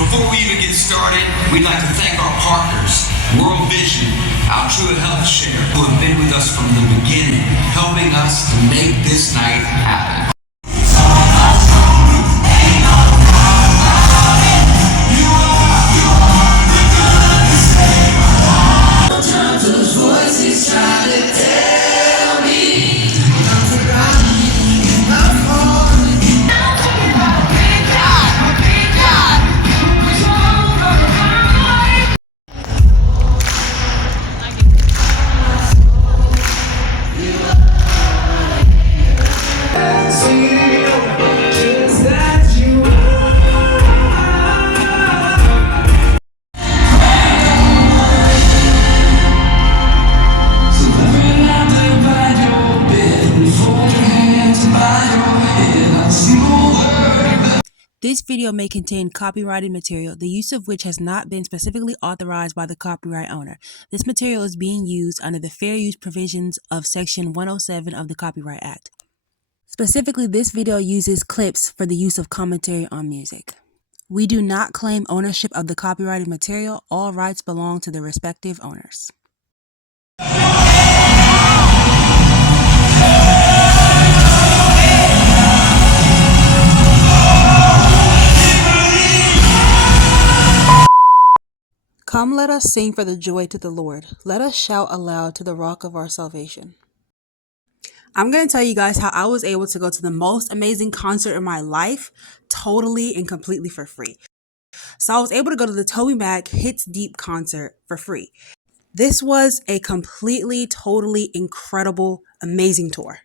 Before we even get started, we'd like to thank our partners, World Vision, our True Health Share, who have been with us from the beginning, helping us to make this night happen. This video may contain copyrighted material, the use of which has not been specifically authorized by the copyright owner. This material is being used under the fair use provisions of Section 107 of the Copyright Act. Specifically, this video uses clips for the use of commentary on music. We do not claim ownership of the copyrighted material. All rights belong to the respective owners. Come, let us sing for the joy to the Lord. Let us shout aloud to the rock of our salvation. I'm going to tell you guys how I was able to go to the most amazing concert in my life, totally and completely for free. So I was able to go to the TobyMac Hits Deep concert for free. This was a completely, totally incredible, amazing tour.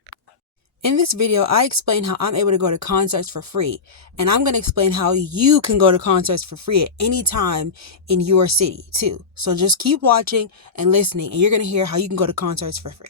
In this video, I explain how I'm able to go to concerts for free, and I'm going to explain how you can go to concerts for free at any time in your city too. So just keep watching and listening, and you're going to hear how you can go to concerts for free.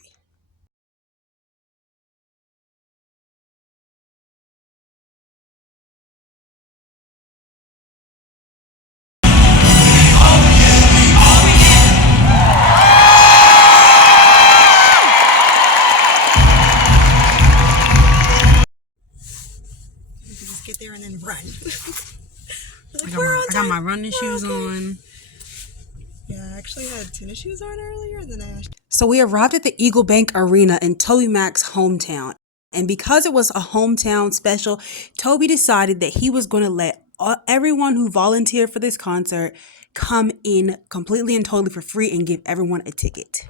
Get there and then run. I got my running shoes on. Yeah, I actually had tennis shoes on earlier, and then So we arrived at the Eagle Bank Arena in TobyMac's hometown. And because it was a hometown special, Toby decided that he was going to let everyone who volunteered for this concert come in completely and totally for free and give everyone a ticket.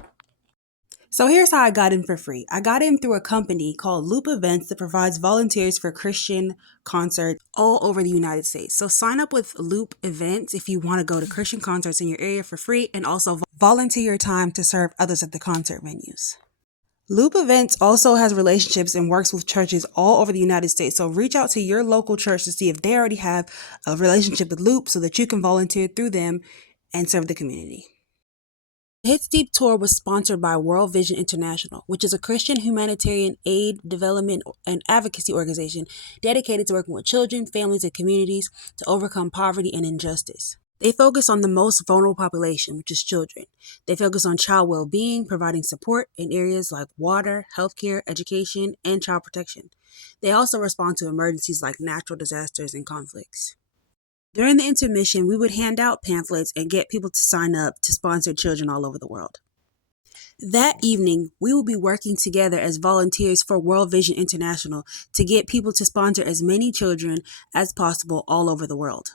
So here's how I got in for free. I got in through a company called Loop Events that provides volunteers for Christian concerts all over the United States. So sign up with Loop Events if you want to go to Christian concerts in your area for free and also volunteer your time to serve others at the concert venues. Loop Events also has relationships and works with churches all over the United States. So reach out to your local church to see if they already have a relationship with Loop so that you can volunteer through them and serve the community. The Hits Deep Tour was sponsored by World Vision International, which is a Christian humanitarian aid, development, and advocacy organization dedicated to working with children, families, and communities to overcome poverty and injustice. They focus on the most vulnerable population, which is children. They focus on child well-being, providing support in areas like water, healthcare, education, and child protection. They also respond to emergencies like natural disasters and conflicts. During the intermission, we would hand out pamphlets and get people to sign up to sponsor children all over the world. That evening, we will be working together as volunteers for World Vision International to get people to sponsor as many children as possible all over the world.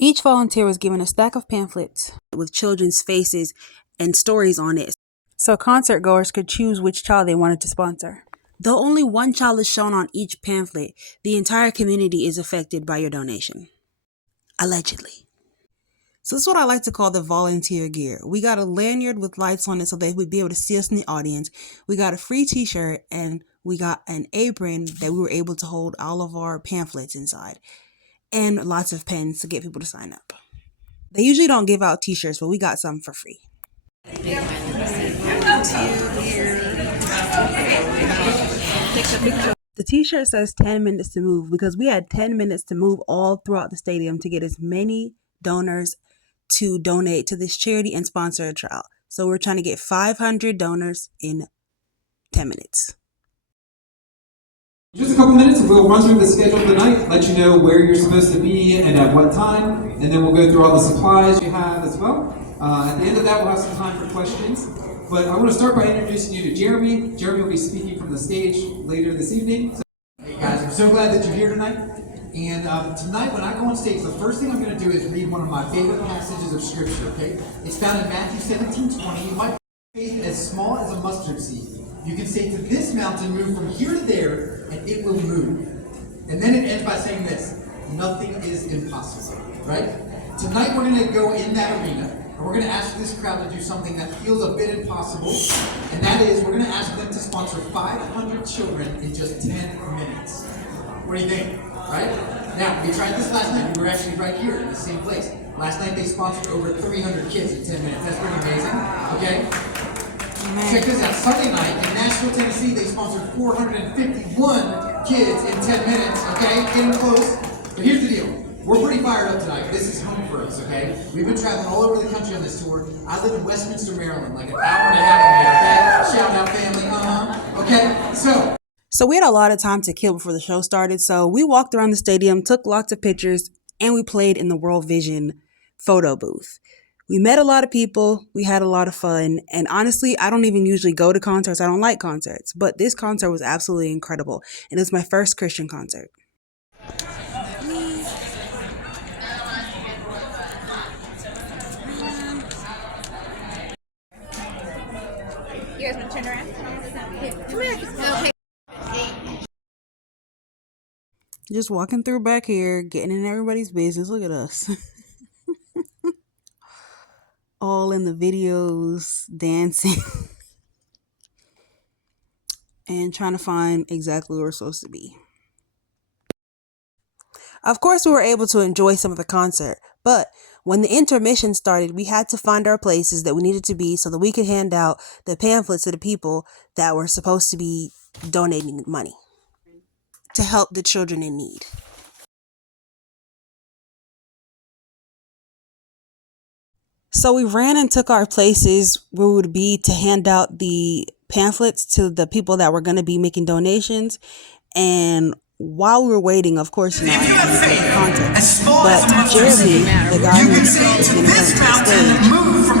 Each volunteer was given a stack of pamphlets with children's faces and stories on it, so concert goers could choose which child they wanted to sponsor. Though only one child is shown on each pamphlet, the entire community is affected by your donation. Allegedly. So this is what I like to call the volunteer gear. We got a lanyard with lights on it so they would be able to see us in the audience. We got a free t-shirt and we got an apron that we were able to hold all of our pamphlets inside. And lots of pens to get people to sign up. They usually don't give out t-shirts, but we got some for free. The t-shirt says 10 minutes to move because we had 10 minutes to move all throughout the stadium to get as many donors to donate to this charity and sponsor a trial. So we're trying to get 500 donors in 10 minutes. Just a couple minutes and we'll run through the schedule of the night, let you know where you're supposed to be and at what time, and then we'll go through all the supplies you have as well. At the end of that, we'll have some time for questions. But I want to start by introducing you to Jeremy. Jeremy will be speaking from the stage later this evening. Hey guys, I'm so glad that you're here tonight. And tonight when I go on stage, the first thing I'm going to do is read one of my favorite passages of scripture, okay? It's found in Matthew 17:20. You might have faith as small as a mustard seed. You can say to this mountain, move from here to there, and it will move. And then it ends by saying this: nothing is impossible, right? Tonight we're going to go in that arena, and we're going to ask this crowd to do something that feels a bit impossible, and that is we're going to ask them to sponsor 500 children in just 10 minutes. What do you think? Right? Now, we tried this last night. We were actually right here in the same place. Last night they sponsored over 300 kids in 10 minutes. That's pretty amazing, okay? Check this out. Sunday night in Nashville, Tennessee, they sponsored 451 kids in 10 minutes, okay? Getting close. But here's the deal. We're pretty fired up tonight. This is home for us, okay? We've been traveling all over the country on this tour. I live in Westminster, Maryland, like an hour and a half from here, okay? Shout out family, okay? So we had a lot of time to kill before the show started, so we walked around the stadium, took lots of pictures, and we played in the World Vision photo booth. We met a lot of people, we had a lot of fun, and honestly, I don't even usually go to concerts. I don't like concerts, but this concert was absolutely incredible, and it was my first Christian concert. You guys want to turn around? Come here. Okay. Just walking through back here, getting in everybody's business. Look at us. All in the videos, dancing, and trying to find exactly where we're supposed to be. Of course, we were able to enjoy some of the concert, but when the intermission started, we had to find our places that we needed to be so that we could hand out the pamphlets to the people that were supposed to be donating money to help the children in need. So we ran and took our places where we would be to hand out the pamphlets to the people that were going to be making donations. And while we were waiting, of course, you know, content. But Jeremy, the guy who was going to come to the stage,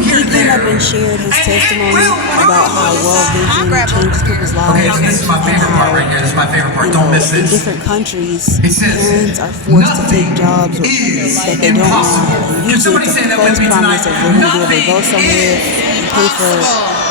he came up and shared his testimony about how World Vision changed people's lives. Okay, this is my favorite part right here. This is my favorite part. Don't miss In this. different countries, parents are forced to take jobs that they don't want. And usually it's a false promise of they're going to be able to go somewhere and pay for,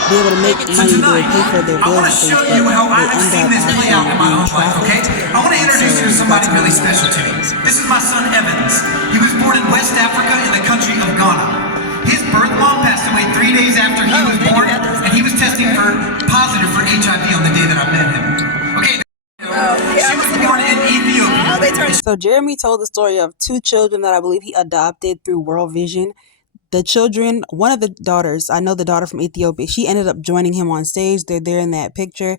be able to make money to pay for their bills. I want to show you how I've seen this play out in my own life, okay? I want to introduce you to somebody really special to me. This is my son, Evans. He was born in West Africa in the country of Ghana. His birth mom passed away 3 days after he was born, and he was testing positive for HIV on the day that I met him. Okay, she was born in Ethiopia. So Jeremy told the story of two children that I believe he adopted through World Vision. The children, one of the daughters, I know the daughter from Ethiopia, she ended up joining him on stage. They're there in that picture.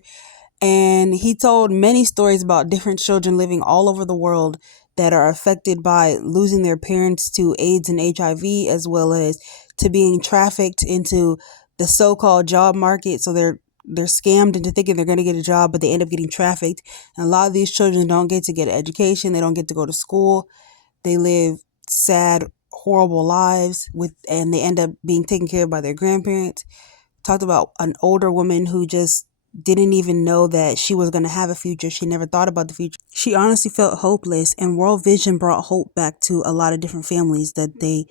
And he told many stories about different children living all over the world that are affected by losing their parents to AIDS and HIV, as well as to being trafficked into the so-called job market. So they're scammed into thinking they're going to get a job, but they end up getting trafficked. And a lot of these children don't get to get an education. They don't get to go to school. They live sad, horrible lives and they end up being taken care of by their grandparents. Talked about an older woman who just didn't even know that she was going to have a future. She never thought about the future. She honestly felt hopeless, and World Vision brought hope back to a lot of different families that they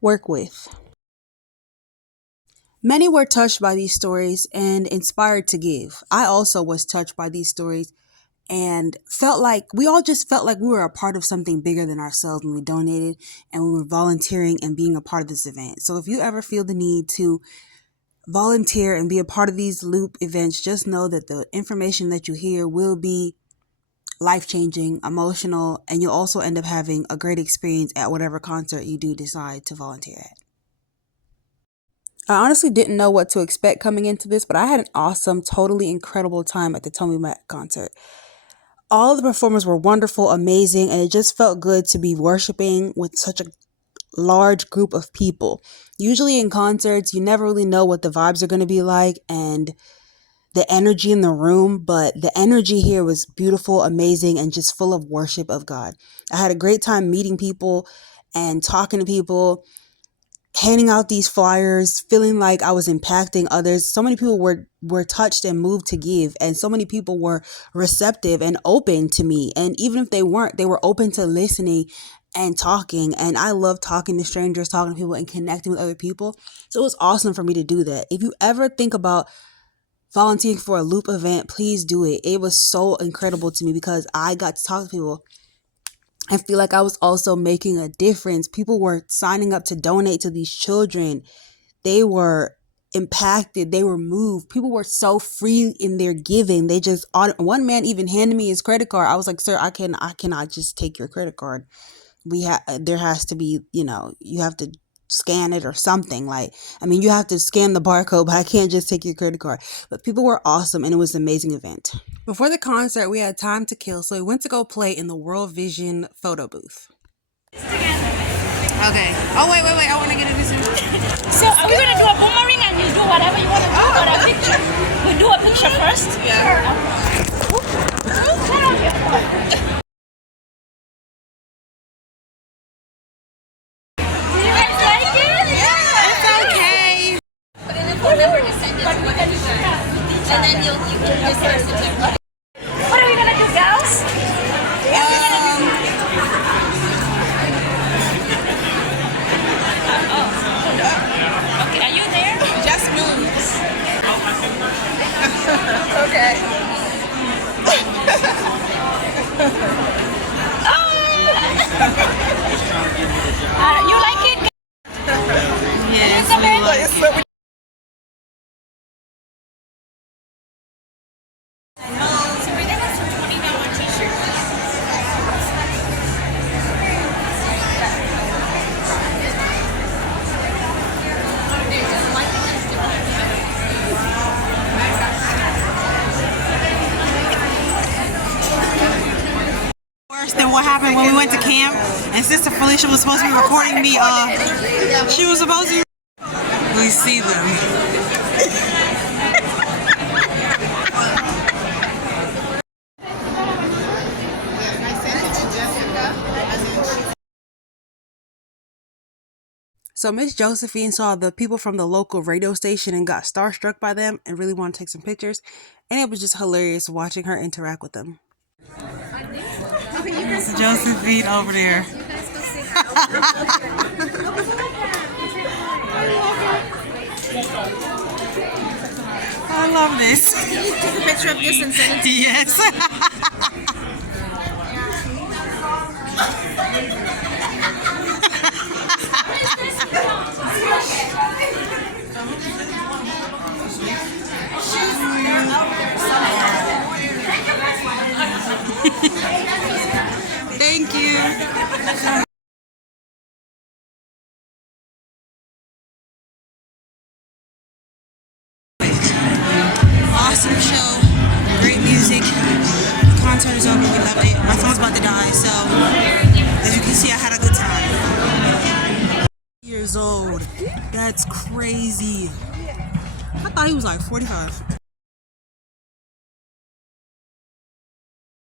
work with. Many were touched by these stories and inspired to give. I also was touched by these stories and we all just felt like we were a part of something bigger than ourselves when we donated and we were volunteering and being a part of this event. So if you ever feel the need to volunteer and be a part of these Loop events, just know that the information that you hear will be life-changing, emotional, and you'll also end up having a great experience at whatever concert you do decide to volunteer at. I honestly didn't know what to expect coming into this, but I had an awesome, totally incredible time at the TobyMac concert. All of the performers were wonderful, amazing, and it just felt good to be worshiping with such a large group of people. Usually in concerts, you never really know what the vibes are going to be like, and the energy in the room, but the energy here was beautiful, amazing, and just full of worship of God. I had a great time meeting people and talking to people, handing out these flyers, feeling like I was impacting others. So many people were touched and moved to give, and so many people were receptive and open to me. And even if they weren't, they were open to listening and talking. And I love talking to strangers, talking to people, and connecting with other people. So it was awesome for me to do that. If you ever think about volunteering for a Loop event, please do it. It was so incredible to me because I got to talk to people. I feel like I was also making a difference. People were signing up to donate to these children. They were impacted. They were moved. People were so free in their giving. They just, one man even handed me his credit card. I was like, sir, I cannot just take your credit card. There has to be, you have to scan it or something. You have to scan the barcode, but I can't just take your credit card. But people were awesome, and it was an amazing event. Before the concert, we had time to kill, so we went to go play in the World Vision photo booth. Okay. Oh, wait. I want to get a vision. So are we going to do a boomerang and you do whatever you want to do or a picture? We do a picture first? Yeah. Do you guys like it? Yeah. It's okay. Put in the phone number to send it to what you got. And then you can just text it to everybody. What are we going to do, girls? Okay, are you there? Just moves. Okay. You like it? Yes, we like it. Than what happened when we went to camp and Sister Felicia was supposed to be recording me. She was supposed to. We see them. So Miss Josephine saw the people from the local radio station and got starstruck by them and really wanted to take some pictures. And it was just hilarious watching her interact with them. Josephine over there. I love this. Take a picture of this and send it to Yes. Thank you. Awesome show. Great music. The concert is over. We loved it. My phone's about to die, so as you can see, I had a good time. Years old. That's crazy. I thought he was like 45.